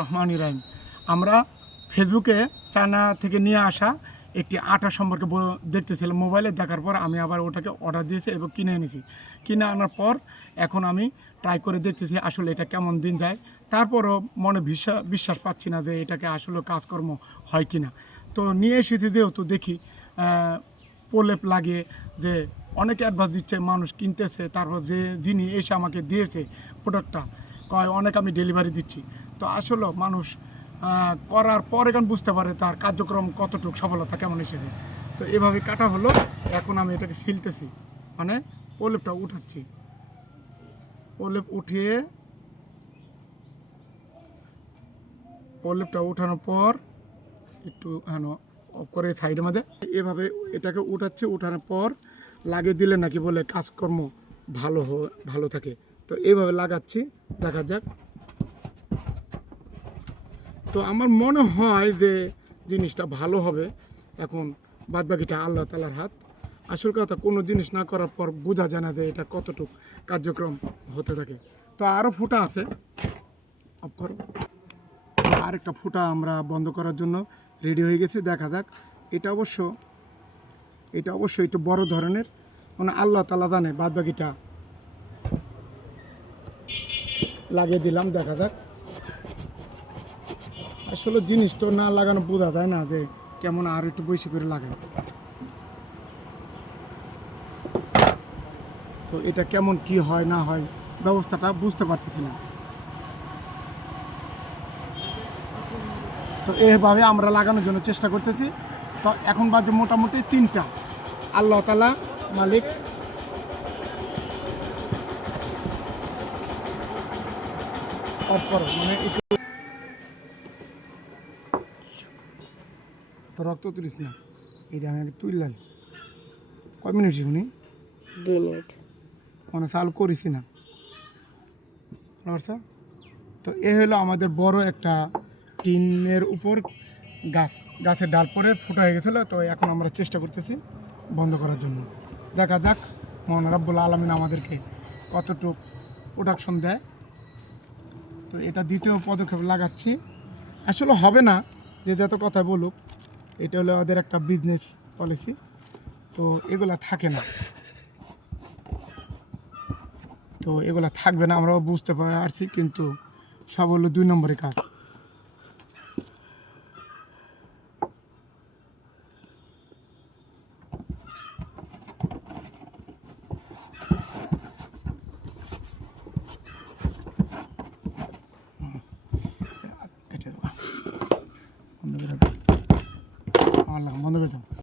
রহমানির রহিম। আমরা ফেসবুকে চায়না থেকে নিয়ে আসা একটি আটা সম্পর্কে দেখতেছিলাম মোবাইলে, দেখার পর আমি আবার ওটাকে অর্ডার দিয়েছি এবং কিনে এনেছি। কিনে আনার পর এখন আমি ট্রাই করে দেখতেছি আসলে এটা কেমন দিন যায়। তারপরও মনে বিশ্বাস পাচ্ছি না যে এটাকে আসলে কাজকর্ম হয় কি না। তো নিয়ে এসেছি যেহেতু দেখি প্রলেপ লাগিয়ে যে অনেকে অ্যাডভান্স দিচ্ছে, মানুষ কিনতেছে, তারপর যে যিনি এসে আমাকে দিয়েছে প্রোডাক্টটা কয় অনেক আমি ডেলিভারি দিচ্ছি। তো আসলে মানুষ করার পর এখন বুঝতে পারে তার কার্যক্রম কতটুকু সফলতা কেমন এসেছে। তো এভাবে কাটা হলো, এখন আমি এটাকে সিলতেছি, মানে প্রলেপটা উঠাচ্ছি। প্রলেপ উঠিয়ে প্রলেপটা উঠানোর পর একটু অফ করে সাইডের মধ্যে এভাবে এটাকে উঠাচ্ছি। উঠানোর পর লাগিয়ে দিলে নাকি বলে কাজকর্ম ভালো থাকে। তো এইভাবে লাগাচ্ছি, দেখা যাক। তো আমার মনে হয় যে জিনিসটা ভালো হবে। এখন বাদবাকিটা আল্লাহ তাআলার হাত। আসল কথা, কোনো জিনিস না করার পর বোঝা যায় না যে এটা কতটুকু কার্যক্রম হতে থাকে। তো আরও ফুটা আছে, অফ করো। আরেকটা ফুটা আমরা বন্ধ করার জন্য রেডি হয়ে গেছি, দেখা যাক। এটা অবশ্য একটু বড় ধরনের, মানে আল্লাহ তাআলা জানে। বাদবাকিটা লাগিয়ে দিলাম, দেখা যাক। আসলে জিনিস তো না লাগানো বোঝা যায় না যে কেমন, আর একটু বেশি করে লাগায়। তো এটা কেমন কি হয় না হয় ব্যবস্থাটা বুঝতে পারতেছি না। তো এইভাবে আমরা লাগানোর জন্য চেষ্টা করতেছি। তো এখন বাজে মোটামুটি 3টা। আল্লাহ তাআলা মালিক। অফ করো, মানে একটু রক্ত তুলিস না। এটা আমি আগে তুললাম। কয় মিনিট শুনি? 2 মিনিট। মানে চালু করেছি না। আচ্ছা, তো এ হলো আমাদের বড় একটা টিনের উপর গাছের ডাল পরে ফুটা হয়ে গেছিলো। তো এখন আমরা চেষ্টা করতেছি বন্ধ করার জন্য। দেখা যাক মহান রাব্বুল আলামিন আমাদেরকে কতটুকু প্রোডাকশন দেয়। তো এটা দ্বিতীয় পদক্ষেপ লাগাচ্ছি। আসলে হবে না, যে যত কথা বলুক, এটা হলো ওদের একটা বিজনেস পলিসি। তো এগুলা থাকে না, তো এগুলা থাকবে না, আমরাও বুঝতে পারছি, কিন্তু সব হলো 2 নম্বরের কাজ। বন্ধ করে দাও, বন্ধ করে দাও।